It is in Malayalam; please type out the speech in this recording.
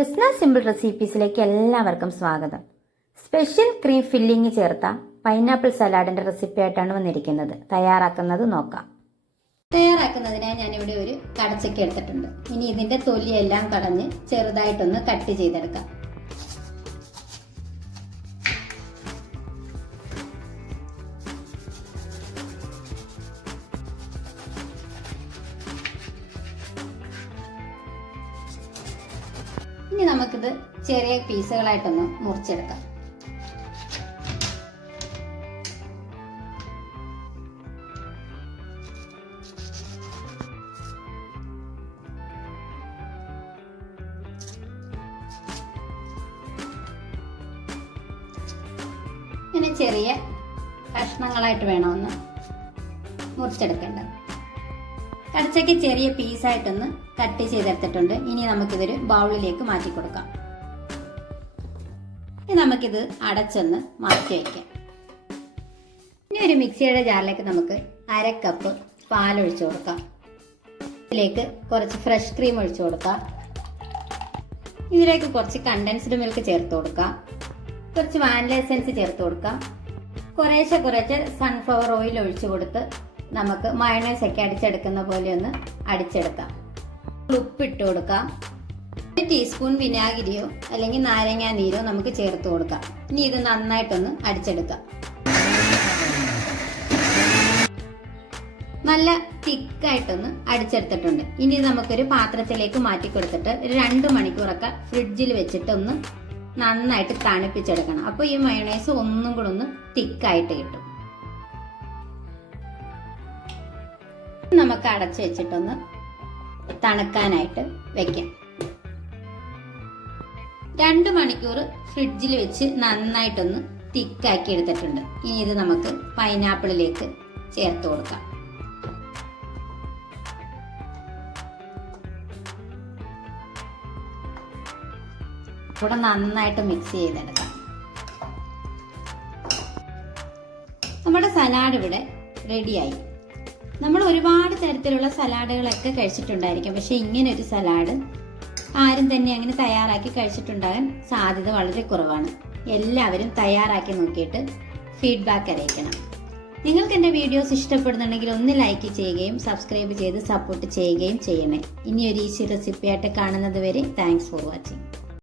ജസ്ന സിമ്പിൾ റെസിപ്പീസിലേക്ക് എല്ലാവർക്കും സ്വാഗതം. സ്പെഷ്യൽ ക്രീം ഫില്ലിംഗ് ചേർത്ത പൈനാപ്പിൾ സലാഡിന്റെ റെസിപ്പി ആയിട്ടാണ് വന്നിരിക്കുന്നത്. തയ്യാറാക്കുന്നത് നോക്കാം. തയ്യാറാക്കുന്നതിനായി ഇവിടെ ഒരു കടച്ചക്ക എടുത്തിട്ടുണ്ട്. ഇനി ഇതിന്റെ തൊലിയെല്ലാം കളഞ്ഞ് ചെറുതായിട്ടൊന്ന് കട്ട് ചെയ്തെടുക്കാം. ഇനി നമുക്കിത് ചെറിയ പീസുകളായിട്ടൊന്ന് മുറിച്ചെടുക്കാം. ഇങ്ങനെ ചെറിയ കഷ്ണങ്ങളായിട്ട് വേണമെന്ന് മുറിച്ചെടുക്കേണ്ടത്. കടച്ചയ്ക്ക് ചെറിയ പീസായിട്ടൊന്ന് കട്ട് ചെയ്തെടുത്തിട്ടുണ്ട്. ഇനി നമുക്കിതൊരു ബൗളിലേക്ക് മാറ്റി കൊടുക്കാം. ഇനി നമുക്കിത് അടച്ചൊന്ന് മാറ്റി വയ്ക്കാം. ഇനി ഒരു മിക്സിയുടെ ജാറിലേക്ക് നമുക്ക് അര കപ്പ് പാലൊഴിച്ചു കൊടുക്കാം. ഇതിലേക്ക് കുറച്ച് ഫ്രഷ് ക്രീം ഒഴിച്ചു കൊടുക്കാം. ഇതിലേക്ക് കുറച്ച് കണ്ടൻസ്ഡ് മിൽക്ക് ചേർത്ത് കൊടുക്കാം. കുറച്ച് വാനില എസൻസ് ചേർത്ത് കൊടുക്കാം. കുറേശ്ശെ കുറേശ്ശെ സൺഫ്ലവർ ഓയിൽ ഒഴിച്ചു കൊടുത്ത് നമുക്ക് മയണൈസ് ഒക്കെ അടിച്ചെടുക്കുന്ന പോലെ ഒന്ന് അടിച്ചെടുക്കാം. ഉപ്പിട്ട് കൊടുക്കാം. ഒരു ടീസ്പൂൺ വിനാഗിരിയോ അല്ലെങ്കിൽ നാരങ്ങാ നീരോ നമുക്ക് ചേർത്ത് കൊടുക്കാം. ഇനി ഇത് നന്നായിട്ടൊന്ന് അടിച്ചെടുക്കാം. നല്ല തിക്കായിട്ടൊന്ന് അടിച്ചെടുത്തിട്ടുണ്ട്. ഇനി നമുക്കൊരു പാത്രത്തിലേക്ക് മാറ്റി കൊടുത്തിട്ട് ഒരു രണ്ട് മണിക്കൂറൊക്കെ ഫ്രിഡ്ജിൽ വെച്ചിട്ട് ഒന്ന് നന്നായിട്ട് തണുപ്പിച്ചെടുക്കണം. അപ്പോൾ ഈ മയണൈസ് ഒന്നും കൂടെ ഒന്ന് തിക്കായിട്ട് കിട്ടും. നമുക്ക് അടച്ചു വെച്ചിട്ടൊന്ന് തണുക്കാനായിട്ട് വെക്കാം. രണ്ട് മണിക്കൂർ ഫ്രിഡ്ജിൽ വെച്ച് നന്നായിട്ടൊന്ന് തിക്കാക്കി എടുത്തിട്ടുണ്ട്. ഇനി ഇത് നമുക്ക് പൈനാപ്പിളിലേക്ക് ചേർത്ത് കൊടുക്കാം. കൂടെ നന്നായിട്ട് മിക്സ് ചെയ്തെടുക്കാം. നമ്മുടെ സലാഡ് ഇവിടെ റെഡിയായി നമ്മൾ ഒരുപാട് തരത്തിലുള്ള സലാഡുകളൊക്കെ കഴിച്ചിട്ടുണ്ടായിരിക്കും. പക്ഷെ ഇങ്ങനെ ഒരു സലാഡ് ആരും തന്നെ അങ്ങനെ തയ്യാറാക്കി കഴിച്ചിട്ടുണ്ടാകാൻ സാധ്യത വളരെ കുറവാണ്. എല്ലാവരും തയ്യാറാക്കി നോക്കിയിട്ട് ഫീഡ്ബാക്ക് അറിയിക്കണം. നിങ്ങൾക്ക് എന്റെ വീഡിയോസ് ഇഷ്ടപ്പെടുന്നുണ്ടെങ്കിൽ ഒന്ന് ലൈക്ക് ചെയ്യുകയും സബ്സ്ക്രൈബ് ചെയ്ത് സപ്പോർട്ട് ചെയ്യുകയും ചെയ്യണേ. ഇനി ഒരു ഈസി റെസിപ്പി ആയിട്ട് കാണുന്നത് വരെ താങ്ക്സ് ഫോർ വാച്ചിങ്